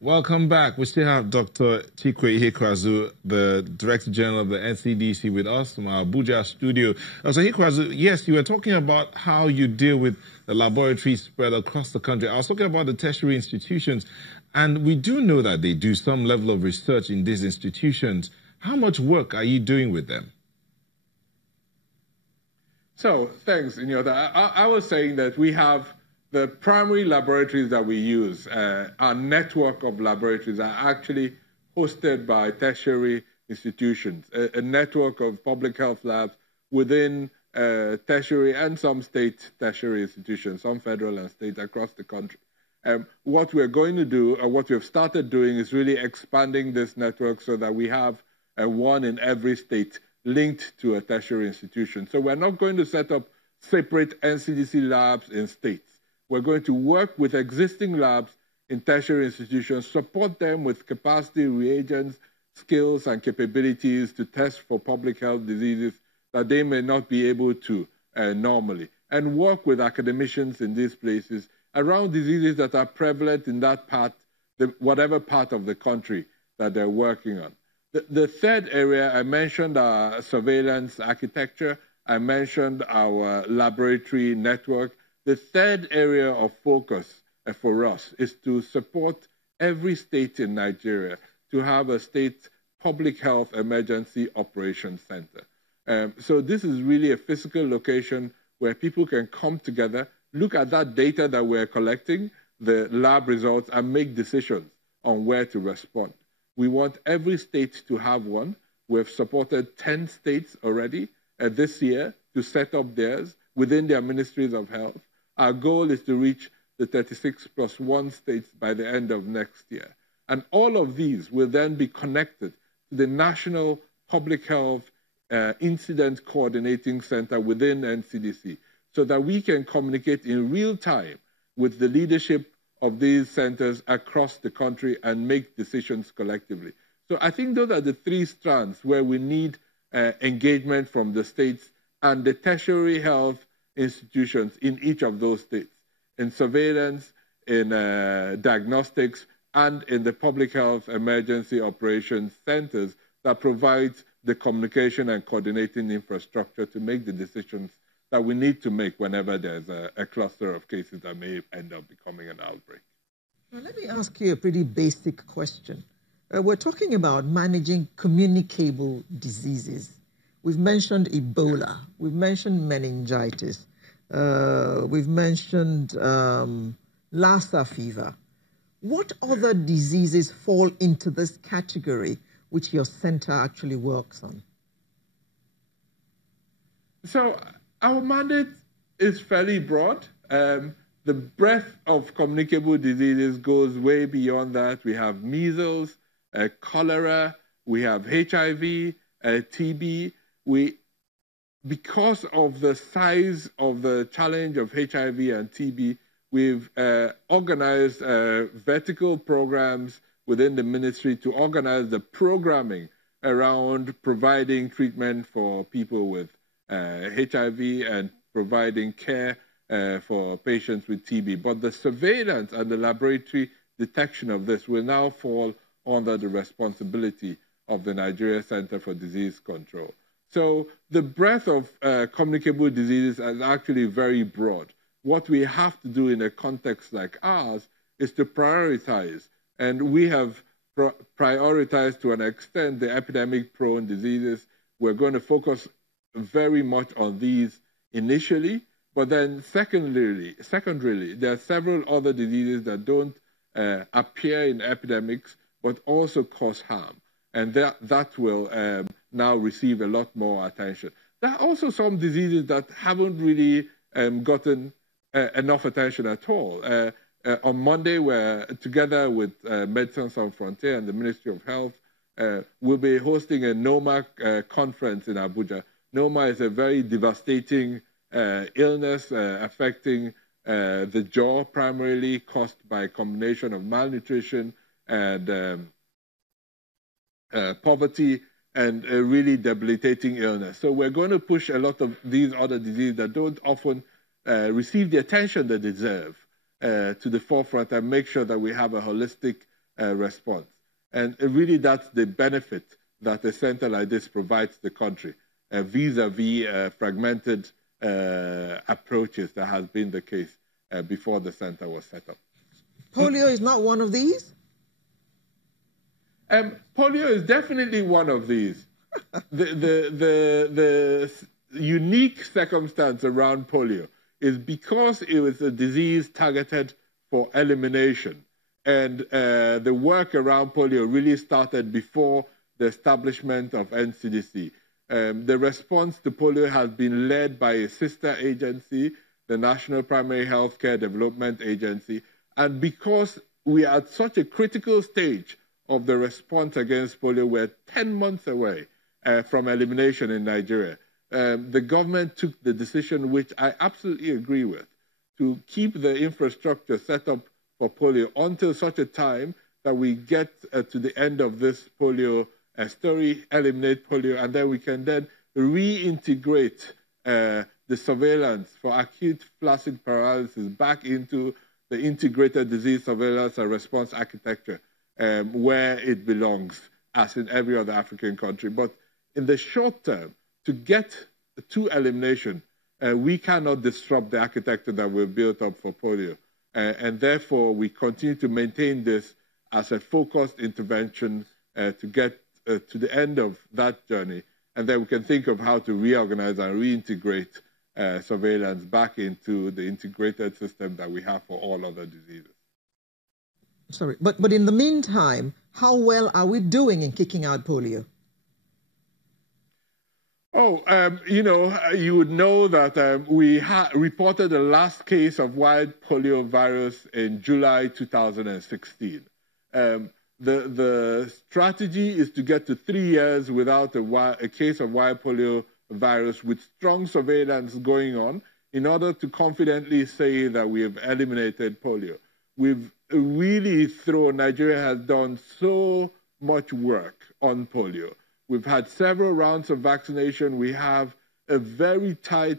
Welcome back. We still have Dr. Ihekweazu, the Director General of the NCDC, with us from our Abuja studio. So Ihekweazu, yes, you were talking about how you deal with the laboratories spread across the country. I was talking about the tertiary institutions, and we do know that they do some level of research in these institutions. How much work are you doing with them? So, thanks, Inyota. I was saying that we have the primary laboratories that we use, our network of laboratories are actually hosted by tertiary institutions, a network of public health labs within tertiary and some state tertiary institutions, some federal and state across the country. What we're going to do, or what we've started doing, is really expanding this network so that we have one in every state linked to a tertiary institution. So we're not going to set up separate NCDC labs in states. We're going to work with existing labs in tertiary institutions, support them with capacity, reagents, skills, and capabilities to test for public health diseases that they may not be able to normally, and work with academicians in these places around diseases that are prevalent in that part, whatever part of the country that they're working on. The third area, I mentioned our surveillance architecture, I mentioned our laboratory network. The third area of focus for us is to support every state in Nigeria to have a state public health emergency operations center. So this is really a physical location where people can come together, look at that data that we're collecting, the lab results, and make decisions on where to respond. We want every state to have one. We've supported 10 states already this year to set up theirs within their ministries of health. Our goal is to reach the 36+1 states by the end of next year. And all of these will then be connected to the National Public Health Incident Coordinating Center within NCDC so that we can communicate in real time with the leadership of these centers across the country and make decisions collectively. So I think those are the three strands where we need engagement from the states and the tertiary health institutions in each of those states, in surveillance, in diagnostics, and in the public health emergency operations centers that provides the communication and coordinating infrastructure to make the decisions that we need to make whenever there's a cluster of cases that may end up becoming an outbreak. Now, let me ask you a pretty basic question. We're talking about managing communicable diseases. We've mentioned Ebola, we've mentioned meningitis, we've mentioned Lassa fever. What other diseases fall into this category which your center actually works on? So our mandate is fairly broad. The breadth of communicable diseases goes way beyond that. We have measles, cholera, we have HIV, TB. Because of the size of the challenge of HIV and TB, we've organized vertical programs within the ministry to organize the programming around providing treatment for people with HIV and providing care for patients with TB. But the surveillance and the laboratory detection of this will now fall under the responsibility of the Nigeria Center for Disease Control. So the breadth of communicable diseases is actually very broad. What we have to do in a context like ours is to prioritize. And we have prioritized to an extent the epidemic-prone diseases. We're going to focus very much on these initially. But then secondarily, there are several other diseases that don't appear in epidemics, but also cause harm. And that will now receive a lot more attention. There are also some diseases that haven't really gotten enough attention at all. On Monday, we're together with Medicine Sans Frontières and the Ministry of Health, we'll be hosting a NOMA conference in Abuja. NOMA is a very devastating illness affecting the jaw, primarily caused by a combination of malnutrition and poverty, and a really debilitating illness. So we're going to push a lot of these other diseases that don't often receive the attention they deserve to the forefront and make sure that we have a holistic response. And really that's the benefit that a center like this provides the country, vis-a-vis fragmented approaches that has been the case before the center was set up. Polio is not one of these? Polio is definitely one of these. The unique circumstance around polio is because it was a disease targeted for elimination. And the work around polio really started before the establishment of NCDC. The response to polio has been led by a sister agency, the National Primary Healthcare Development Agency. And because we are at such a critical stage of the response against polio, we're 10 months away from elimination in Nigeria. The government took the decision, which I absolutely agree with, to keep the infrastructure set up for polio until such a time that we get to the end of this polio story, eliminate polio, and then we can then reintegrate the surveillance for acute flaccid paralysis back into the integrated disease surveillance and response architecture where it belongs, as in every other African country. But in the short term, to get to elimination, we cannot disrupt the architecture that we've built up for polio. And therefore, we continue to maintain this as a focused intervention to get to the end of that journey. And then we can think of how to reorganize and reintegrate surveillance back into the integrated system that we have for all other diseases. Sorry, but in the meantime, how well are we doing in kicking out polio? Oh, you would know that we reported the last case of wild polio virus in July 2016. The strategy is to get to 3 years without a case of wild polio virus with strong surveillance going on in order to confidently say that we have eliminated polio. We've really Nigeria has done so much work on polio. We've had several rounds of vaccination. We have a very tight